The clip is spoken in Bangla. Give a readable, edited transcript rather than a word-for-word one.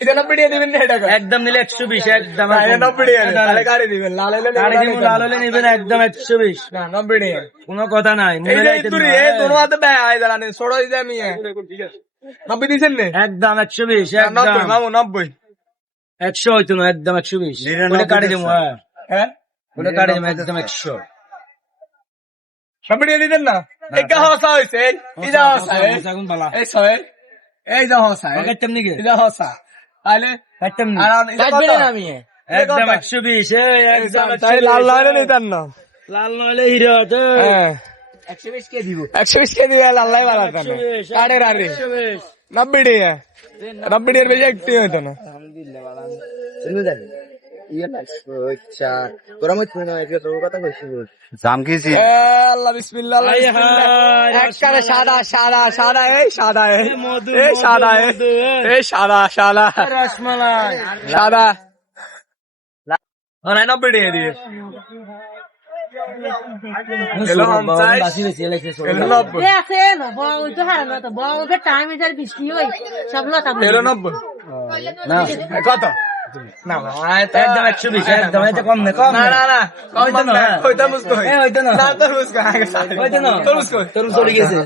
এটা 90 টাকা দিবেন না টাকা একদম নিলে 120 একদম। না, এটা 90 টাকা তাহলে গাড়ি দিবেন লাল হলে গাড়ি দিব, লাল হলে নিবেন একদম 120। না 90 টাকা কোনো কথা নাই। এই যে তুই এই দোনো হাতে ব্যয় আয় দাঁড়ানে ছোড়ো দিতে আমি 90 দিছেন নে একদম 120 একদম। 90 মামু 90 100 হইতো না, একদম 120। ওটা কাটি দিব। হ্যাঁ ওটা কাটি দিব একদম 100। 90 টাকা দিতেন না এটা হসা হইছে এই যা হসা এখন বালা এই ছয় এই যা হসা কাটতাম নাকি? এই যা হসা তাহলে কাটতাম না। আর কাটবে না আমি একদম 120। এই একদম তাই লাল লাইনে নিতেন না লাল নইলে হিরো। হ্যাঁ 120 কে দিব? 120 কে দিয়ে লাল লাই বালা তানে কাড়ে রারে 90 টাকা 90 টাকার বেশি একটু হইতো না আলহামদুলিল্লাহ বালা শুনু জানি আচ্ছা তোরা মত না এটা তোর কথা কইছিস জাম খেয়েছি। আল্লাহ বিসমিল্লাহ আল্লাহ বিসমিল্লাহ একবারে সাদা সাদা সাদা এই সাদা এই সাদা এই সাদা সাদা রসমালাই সাদা না 90 টাকা দিয়ে এলো আমচাই এলো 90 দেখে না বড় তো হারানো তো বড় টাইম এর বৃষ্টি হই সব লতা এলো 90 না কত না একদম 120 একদম। এটা কম না, কম না না না হইতো না। হইতো মুস্কো হইতো না। না তোর মুস্কো আগে হইতো না। তোর মুস্কো তোর চলে গেছে।